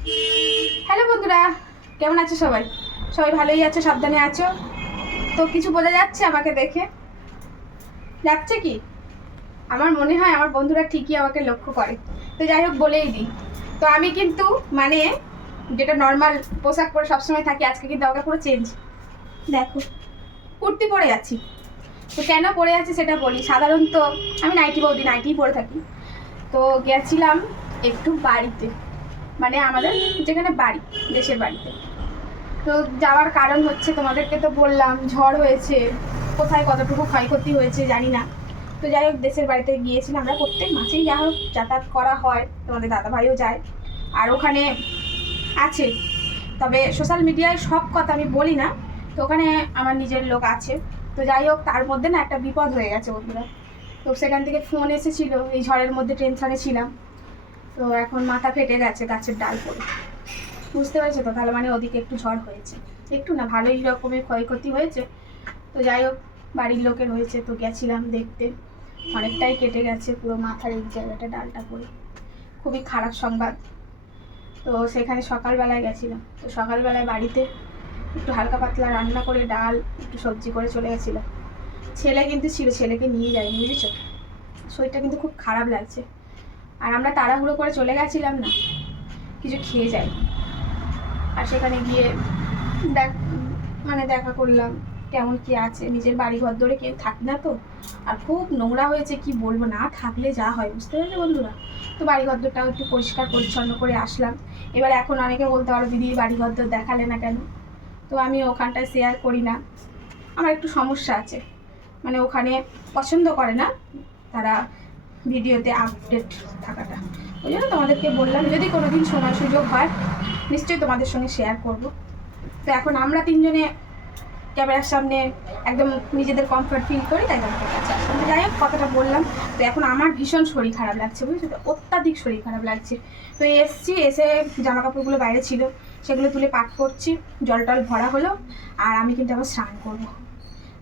Hello বন্ধুরা, কেমন আছো সবাই? সবাই ভালোই আছো, সাবধানে আছো? তো কিছু বোঝা যাচ্ছে আমাকে দেখে? যাচ্ছে কি? আমার মনে হয় আমার বন্ধুরা ঠিকই আমাকে লক্ষ্য করে। তো যাই হোক, বলেই দিই। তো আমি কিন্তু মানে যেটা নর্মাল পোশাক পরে সবসময় থাকি, আজকে কিন্তু আমাকে পুরো চেঞ্জ দেখো, কুর্তি পরে আছি। তো কেন পরে আছি সেটা বলি। সাধারণত, আমি নাইটি বৌদি, নাইটিই পরে থাকি। তো গেছিলাম একটু বাড়িতে। মানে আমাদের যেখানে বাড়ি, দেশের বাড়িতে। তো যাওয়ার কারণ হচ্ছে তোমাদেরকে তো বললাম, ঝড় হয়েছে, কোথায় কতটুকু ক্ষয়ক্ষতি হয়েছে জানি না। তো যাই হোক, দেশের বাড়িতে গিয়েছিলাম আমরা প্রত্যেক মাসেই যা হোক যাতায়াত করা হয়, তোমাদের দাদাভাইও যায়। আর ওখানে আছে, তবে সোশ্যাল মিডিয়ায় সব কথা আমি বলি না, তো ওখানে আমার নিজের লোক আছে। তো যাই হোক, তার মধ্যে না একটা বিপদ হয়ে গেছে বন্ধুরা। তো সেখান থেকে ফোন এসেছিল, এই ঝড়ের মধ্যে টেনশনে ছিলাম। তো এখন মাথা ফেটে গেছে গাছের ডাল পড়ে। বুঝতে পারছ তো? তাহলে মানে ওদিকে একটু ঝড় হয়েছে। একটু না, ভালোই রকমের ক্ষয়ক্ষতি হয়েছে। তো যাই হোক, বাড়ির লোকের হয়েছে তো গেছিলাম দেখতে। অনেকটাই কেটে গেছে পুরো মাথার এই জায়গাটা ডালটা পড়ে। খুবই খারাপ সংবাদ। তো সেখানে সকালবেলায় গেছিলাম। তো সকালবেলায় বাড়িতে একটু হালকা পাতলা রান্না করে ডাল, একটু সবজি করে চলে গেছিলাম। ছেলে কিন্তু ছিল, ছেলেকে নিয়ে যায়নি, বুঝেছ? শরীরটা কিন্তু খুব খারাপ লাগছে। আর আমরা তাড়াহুড়ো করে চলে গেছিলাম না, কিছু খেয়ে যাই। আর সেখানে গিয়ে দেখ মানে দেখা করলাম কেমন কি আছে, নিজের বাড়ি ঘর ধরে কেউ থাকি না তো। আর খুব নোংরা হয়েছে, কি বলব, না থাকলে যা হয়, বুঝতে পারলে বন্ধুরা? তো বাড়ি ঘরটাও একটু পরিষ্কার পরিচ্ছন্ন করে আসলাম। এবার এখন অনেকে বলতে পারো, দিদি, বাড়ি ঘর দেখালে না কেন? তো আমি ওখানটায় শেয়ার করি না। আমার একটু সমস্যা আছে। মানে ওখানে পছন্দ করে না, তারা ভিডিওতে আপডেট থাকাটা। ওই জন্য তোমাদেরকে বললাম, যদি কোনো দিন সময় সুযোগ হয়, নিশ্চয়ই তোমাদের সঙ্গে শেয়ার করব। তো এখন আমরা তিনজনে ক্যামেরার সামনে একদম নিজেদের কমফর্ট ফিল করি, তাই তোমাদের কাছে যাই হোক, কথাটা বললাম। তো এখন আমার ভীষণ শরীর খারাপ লাগছে, বুঝছ তো? অত্যাধিক শরীর খারাপ লাগছে। তো এসছি, এসে জামা কাপড়গুলো বাইরে ছিল, সেগুলো তুলে পাক করছি, জল টল ভরা হলো, আর আমি কিন্তু আবার স্নান করব।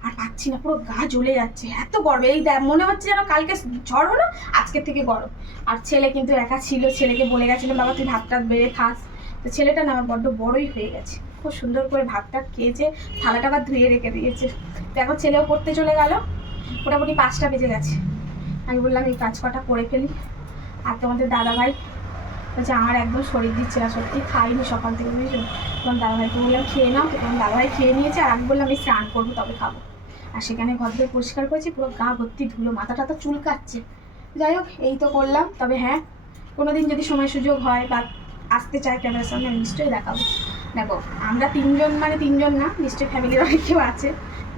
আর পাচ্ছি না, পুরো গা জ্বলে যাচ্ছে। এত গরম, এই মনে হচ্ছে যেন কালকে ঝড় হলো, আজকের থেকে গরম। আর ছেলে কিন্তু একা ছিল, ছেলেকে বলে গেছিলাম বাবা, তুই ভাত টাত বেড়ে খাস। তো ছেলেটা না আমার বড্ড বড়ই হয়ে গেছে। খুব সুন্দর করে ভাতটা খেয়েছে, থালাটা আবার ধুয়ে রেখে দিয়েছে। তো এখন ছেলেও পড়তে চলে গেল। মোটামুটি পাঁচটা বেজে গেছে। আমি বললাম, এই কাজ কটা করে ফেলি। আর তোমাদের দাদাভাই বলছে, আমার একদম শরীর দিচ্ছে না, সত্যি খাইনি সকাল থেকে, বুঝছ? তোমার দাদাভাইকে বললাম, খেয়ে নাও। তো তোমার দাদাভাই খেয়ে নিয়েছে, আর আমি বললাম আমি স্নান করব, তবে খাব। আর সেখানে ঘর ধরে পরিষ্কার করেছি, পুরো গা ভর্তি ধুলো, মাথাটা তো চুলকাচ্ছে। যাই হোক, এই তো করলাম। তবে হ্যাঁ কোনো দিন যদি সময় সুযোগ হয় বা আসতে চায় ক্যামেরার সামনে, আমি নিশ্চয়ই দেখাবো। দেখো, আমরা তিনজন মানে তিনজন না, নিশ্চয়ই ফ্যামিলির অনেক কেউ আছে।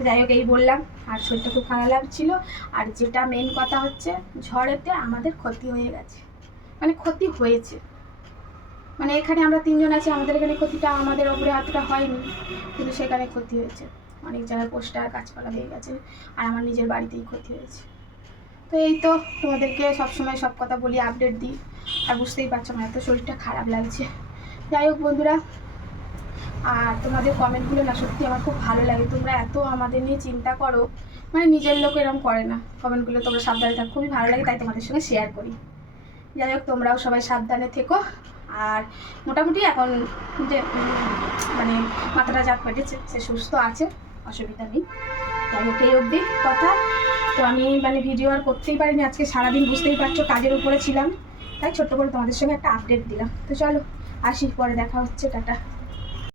যাই হোক, এই বললাম, আর শরীরটা খুব খারাপ লাগছিল। আর যেটা মেন কথা হচ্ছে, ঝড়েতে আমাদের ক্ষতি হয়ে গেছে। মানে ক্ষতি হয়েছে। মানে এখানে আমরা তিনজন আছি, আমাদের এখানে ক্ষতিটা আমাদের ওপরে এতটা হয়নি, কিন্তু সেখানে ক্ষতি হয়েছে। অনেক জায়গায় পোস্টার, গাছপালা হয়ে গেছে, আর আমার নিজের বাড়িতেই ক্ষতি হয়েছে। তো এই তো তোমাদেরকে সবসময় সব কথা বলি আপডেট দিই। আর বুঝতেই পারছ, আমার এত শরীরটা খারাপ লাগছে। যাই হোক বন্ধুরা, আর তোমাদের কমেন্টগুলো না সত্যি আমার খুব ভালো লাগে। তোমরা এত আমাদের নিয়ে চিন্তা করো মানে নিজের লোক এরকম করে না। কমেন্টগুলো তোমরা সাবধানে থাকো, খুবই ভালো লাগে, তাই তোমাদের সঙ্গে শেয়ার করি। যাই হোক, তোমরাও সবাই সাবধানে থেকো। আর মোটামুটি এখন যে মানে মাথাটা যা ফেটেছে সে সুস্থ আছে, অসুবিধা নেই। যাই হোক, এই অবধি কথা। তো আমি মানে ভিডিও আর করতেই পারিনি আজকে, সারাদিন বুঝতেই পারছ কাজের উপরে ছিলাম। তাই ছোট্ট করে তোমাদের সঙ্গে একটা আপডেট দিলাম। তো চলো, আসি, পরে দেখা হচ্ছে, টাটা।